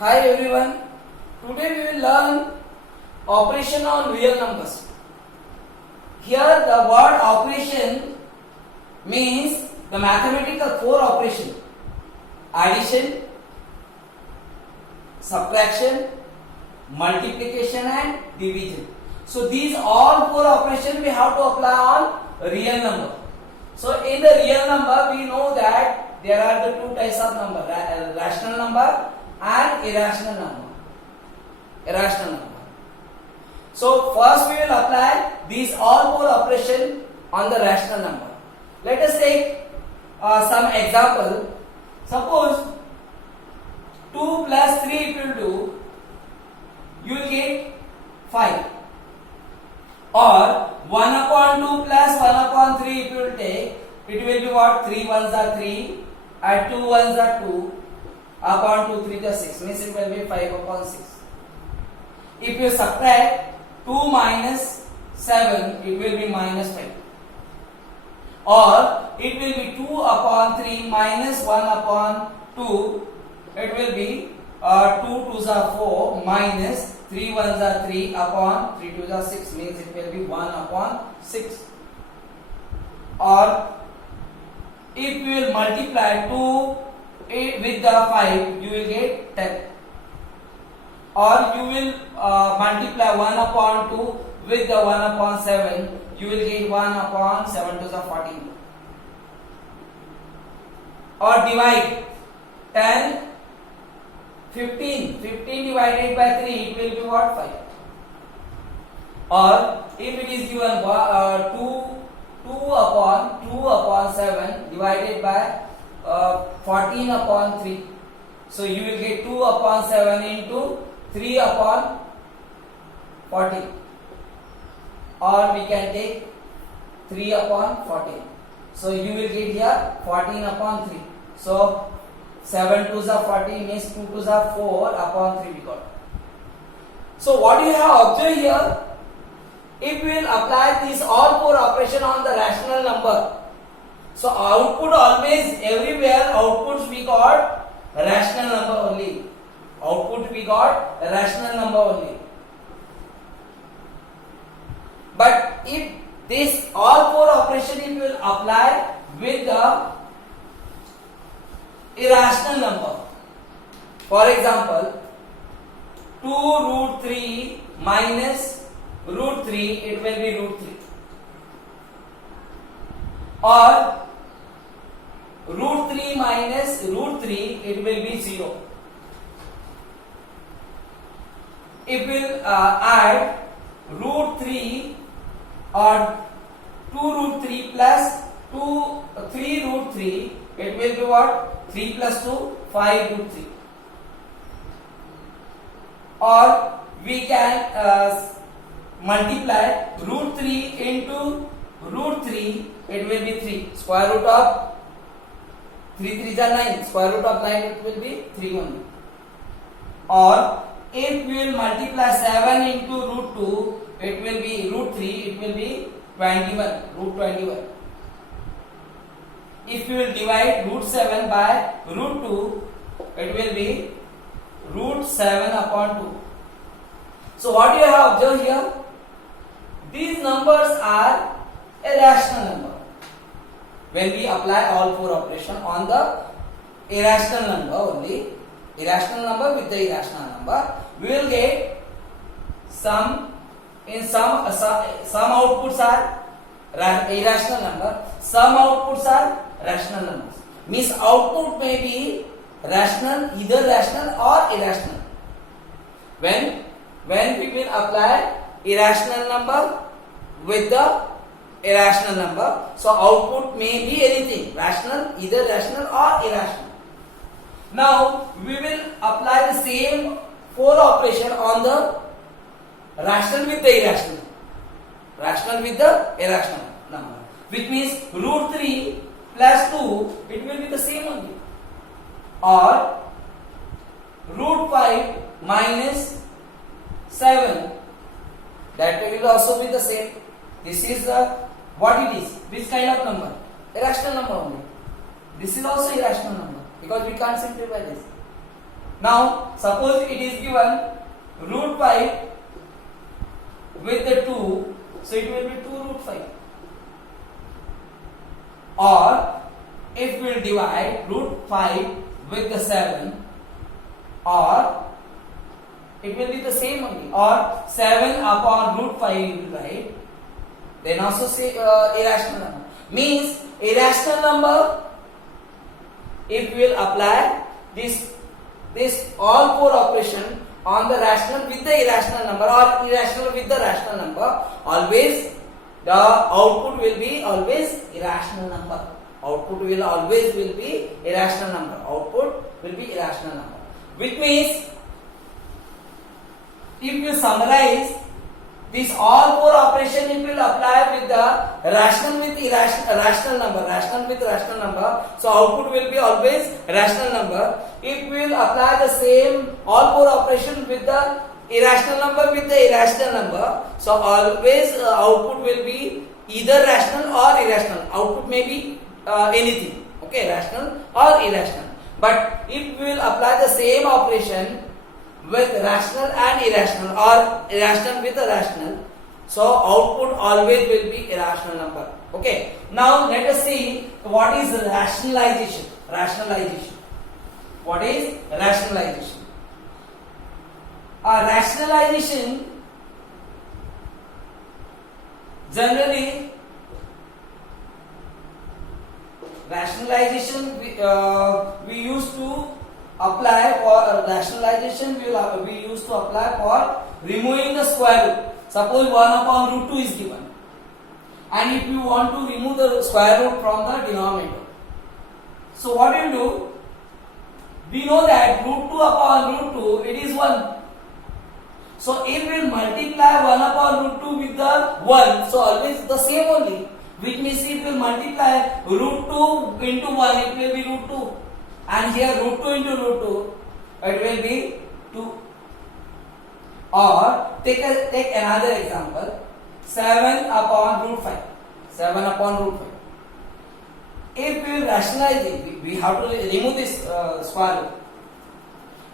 Hi everyone. Today we will learn operation on real numbers. Here the word operation means the mathematical four operation: addition, subtraction, multiplication and division. So these all four operations we have to apply on real number. So in the real number we know that there are the two types of number: rational number and irrational number. So first we will apply these all four operations on the rational number. Let us take some example. Suppose 2 plus 3 equal to, you will get 5. Or 1 upon 2 plus 1 upon 3 if you will take, it will be what? 3 ones are 3 and 2 ones are 2 upon 2 3 is 6, means it will be 5 upon 6. If you subtract 2 minus 7, it will be minus 5. Or it will be 2 upon 3 minus 1 upon 2, it will be 2 2s are 4 minus 3 1s are 3 upon 3 2s are 6, means it will be 1 upon 6. Or if you will multiply 2 with the 5, you will get 10. Or you will multiply 1 upon 2 with the 1 upon 7, you will get 1 upon 7 to the 14. Or divide 10, 15 divided by 3, it will be what? 5. Or if it is given 2 upon 7 divided by 14 upon 3, so you will get 2 upon 7 into 3 upon 14. Or we can take 3 upon 14. So you will get here 14 upon 3. So 7 2s are 14, means 2 2s are 4 upon 3 we got. So what you have observed here, if we will apply these all four operation on the rational number, so output always, everywhere outputs we got rational number only. Output we got rational number only. But if this all four operation if you will apply with the irrational number, for example 2 root 3 minus root 3, it will be root 3. Or root 3 minus root 3, it will be 0. If we will add root 3 or 2 root 3 plus 3 root 3, it will be what? 3 plus 2, 5 root 3. Or we can multiply root 3 into root 3, it will be 3. Square root of 3 3s are 9. Square root of 9, it will be 3 only. Or if we will multiply 7 into root 2, it will be root 3, it will be 21, root 21. If you will divide root 7 by root 2, it will be root 7 upon 2. So what you have observed here, these numbers are a rational number. When we apply all four operations on the irrational number only, irrational number with the irrational number, we will get some outputs are irrational number, some outputs are rational numbers. Means output may be rational, either rational or irrational. When we will apply irrational number with the irrational number, so output may be anything, rational, either rational or irrational. Now we will apply the same four operation on the rational with the irrational, rational with the irrational number, which means root 3 plus 2, it will be the same only. Or root 5 minus 7, that will also be the same. This is what it is, which kind of number? Irrational number only. This is also irrational number because we can't simplify this. Now suppose it is given root 5 with the 2, so it will be 2 root 5. Or if we will divide root 5 with the 7, or it will be the same only, or 7 upon root 5 you will write. Then also say irrational number. Means irrational number, if we will apply this all four operation on the rational with the irrational number or irrational with the rational number, always the output will be always irrational number. Output will always will be irrational number. Output will be irrational number. Which means if you summarize this all four operation, it will apply with the rational with rational number, rational with rational number. So output will be always rational number. If we will apply the same all four operation with the irrational number with the irrational number, so always output will be either rational or irrational. Output may be anything, okay, rational or irrational. But if we will apply the same operation with rational and irrational or irrational with a rational, so output always will be irrational number. Okay. Now let us see what is rationalization. Rationalization. What is rationalization? Rationalization generally we used to apply for rationalization. We used to apply for removing the square root. Suppose 1 upon root 2 is given, and if you want to remove the square root from the denominator, so what you do? We know that root 2 upon root 2 it is 1. So if we multiply 1 upon root 2 with the 1, so always the same only. Which means if we multiply root 2 into 1, it will be root 2. And here root 2 into root 2, it will be 2. Or take another example, 7 upon root 5. 7 upon root 5. If we will rationalize it, we have to remove this square root.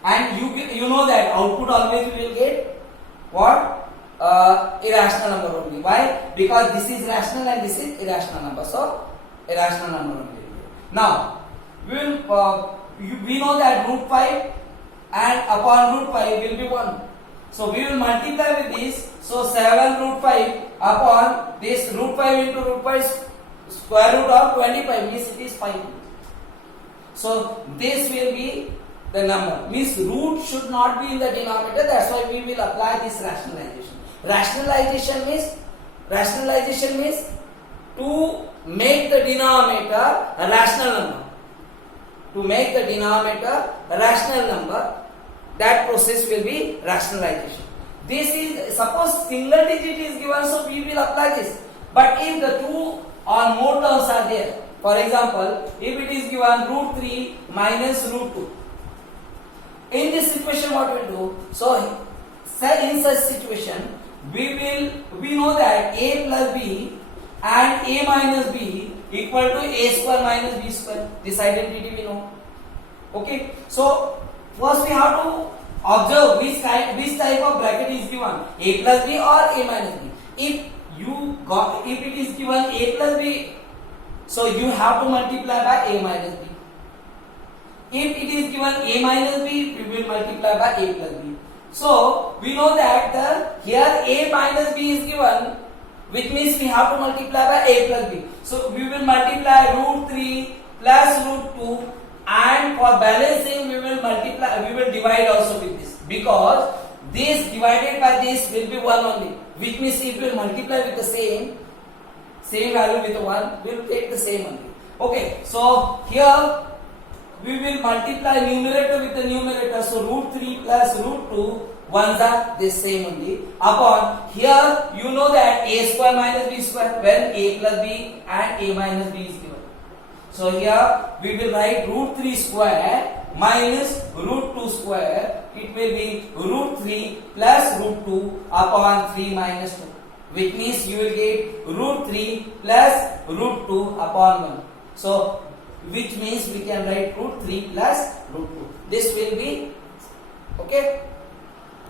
And you know that output always we will get what? Irrational number only. Why? Because this is rational and this is irrational number. So irrational number only. Now we know that root 5 and upon root 5 will be 1. So we will multiply with this. So 7 root 5 upon this root 5 into root 5 square root of 25 means it is 5. So this will be the number. Means root should not be in the denominator. That's why we will apply this rationalization. Rationalization means to make the denominator a rational number. To make the denominator a rational number, that process will be rationalization. This is, suppose single digit is given, so we will apply this. But if the two or more terms are there, for example, if it is given root 3 minus root 2, in this situation what we do? So in such situation, we know that a plus b and a minus b equal to a square minus b square. This identity we know. Okay. So first we have to observe which type of bracket is given, a plus b or a minus b. If it is given a plus b, so you have to multiply by a minus b. If it is given a minus b, we will multiply by a plus b. So we know that here a minus b is given, which means we have to multiply by a plus b. So we will multiply root 3 plus root 2, and for balancing we will divide also with this, because this divided by this will be 1 only, which means if we multiply with the same value with 1, we will take the same only. Okay, so here we will multiply numerator with the numerator, so root 3 plus root 2, ones are the same only, upon here you know that a square minus b square, when a plus b and a minus b is given. So here we will write root 3 square minus root 2 square, it will be root 3 plus root 2 upon 3 minus 2, which means you will get root 3 plus root 2 upon 1. So which means we can write root 3 plus root 2. This will be Okay.